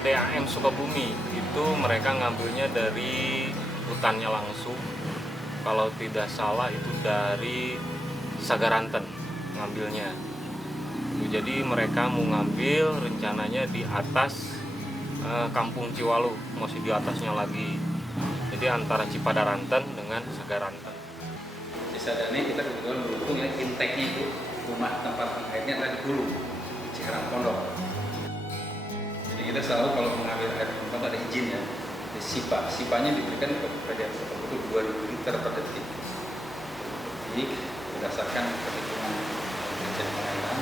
PDAM Sukabumi itu mereka ngambilnya dari hutannya langsung. Kalau tidak salah itu dari Sagaranten ngambilnya. Jadi mereka mau ngambil rencananya di atas Kampung Ciwalu, masih di atasnya lagi. Jadi antara Cipadaranten dengan Sagaranten. Cisadane kita kebetulan beruntung ya, intake-nya itu rumah tempat airnya ada di hulu, di Cikarang Pondok. Jadi kita selalu kalau mengambil air pondok ada izin ya, di SIPA-nya diberikan kepada itu 2000 liter per detik. Jadi berdasarkan perhitungan Dirjen Pengairan.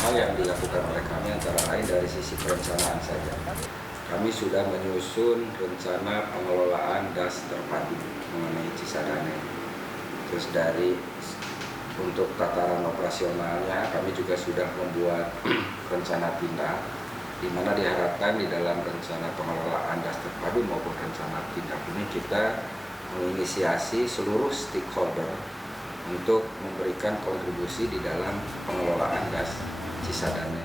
Hal yang dilakukan oleh kami antara lain dari sisi perencanaan saja. Kami sudah menyusun rencana pengelolaan das terpadu mengenai Cisadane. Terus untuk tataran operasionalnya kami juga sudah membuat rencana tindak, di mana diharapkan di dalam rencana pengelolaan das terpadu maupun rencana tindak ini kita menginisiasi seluruh stakeholder untuk memberikan kontribusi di dalam pengelolaan das Cisadane.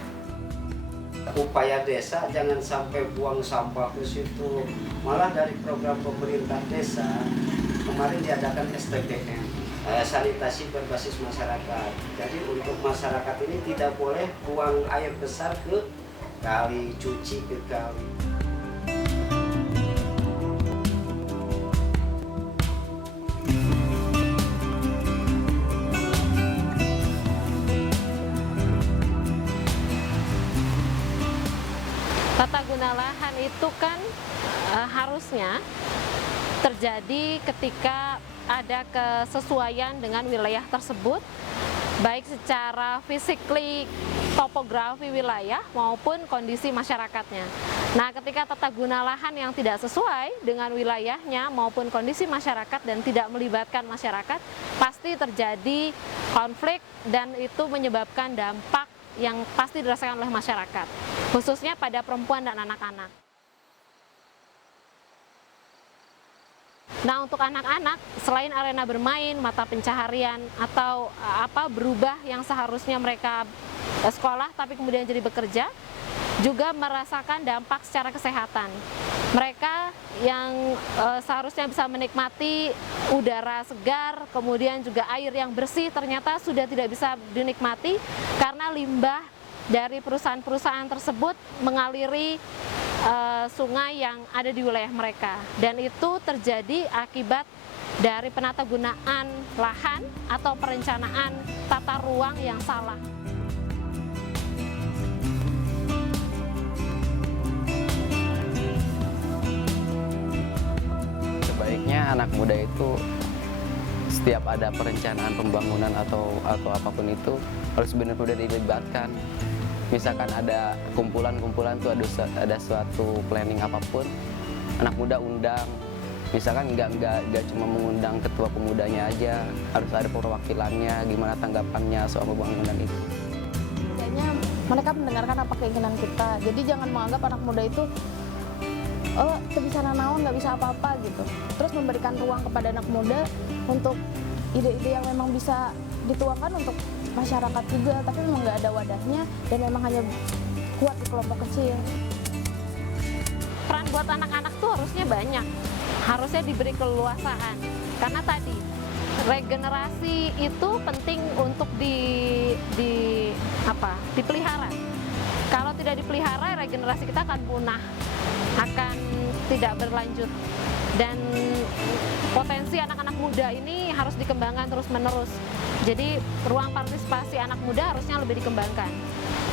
Upaya desa jangan sampai buang sampah ke situ. Malah dari program pemerintah desa kemarin diadakan STPM, sanitasi berbasis masyarakat. Jadi untuk masyarakat ini tidak boleh buang air besar ke kali, cuci ke kali. Tata guna lahan itu kan harusnya terjadi ketika ada kesesuaian dengan wilayah tersebut, baik secara physically topografi wilayah maupun kondisi masyarakatnya. Nah, ketika tata guna lahan yang tidak sesuai dengan wilayahnya maupun kondisi masyarakat dan tidak melibatkan masyarakat, pasti terjadi konflik dan itu menyebabkan dampak yang pasti dirasakan oleh masyarakat, khususnya pada perempuan dan anak-anak. Nah, untuk anak-anak, selain arena bermain, mata pencaharian, atau berubah yang seharusnya mereka sekolah tapi kemudian jadi bekerja, juga merasakan dampak secara kesehatan. Mereka yang seharusnya bisa menikmati udara segar, kemudian juga air yang bersih, ternyata sudah tidak bisa dinikmati karena limbah dari perusahaan-perusahaan tersebut mengaliri sungai yang ada di wilayah mereka, dan itu terjadi akibat dari penatagunaan lahan atau perencanaan tata ruang yang salah. Sebaiknya anak muda itu setiap ada perencanaan pembangunan atau apapun itu harus benar-benar dilibatkan. Misalkan ada kumpulan-kumpulan tuh ada suatu planning apapun, anak muda undang. Misalkan nggak cuma mengundang ketua pemudanya aja, harus ada perwakilannya, gimana tanggapannya soal pembangunan itu. Setidaknya mereka mendengarkan apa keinginan kita, jadi jangan menganggap anak muda itu bisa nanaon, nggak bisa apa-apa gitu. Terus memberikan ruang kepada anak muda untuk ide-ide yang memang bisa dituangkan untuk masyarakat juga, tapi memang nggak ada wadahnya dan memang hanya kuat di kelompok kecil. Peran buat anak-anak tuh harusnya banyak, harusnya diberi keleluasaan, karena tadi regenerasi itu penting untuk dipelihara. Kalau tidak dipelihara, regenerasi kita akan punah, akan tidak berlanjut, dan potensi anak-anak muda ini harus dikembangkan terus-menerus. Jadi ruang partisipasi anak muda harusnya lebih dikembangkan,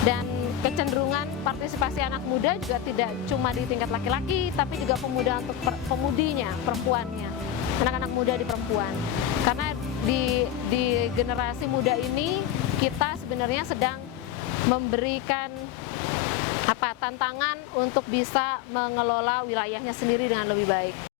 dan kecenderungan partisipasi anak muda juga tidak cuma di tingkat laki-laki, tapi juga pemuda untuk pemudinya, perempuannya, anak-anak muda di perempuan. Karena di generasi muda ini kita sebenarnya sedang memberikan tantangan untuk bisa mengelola wilayahnya sendiri dengan lebih baik.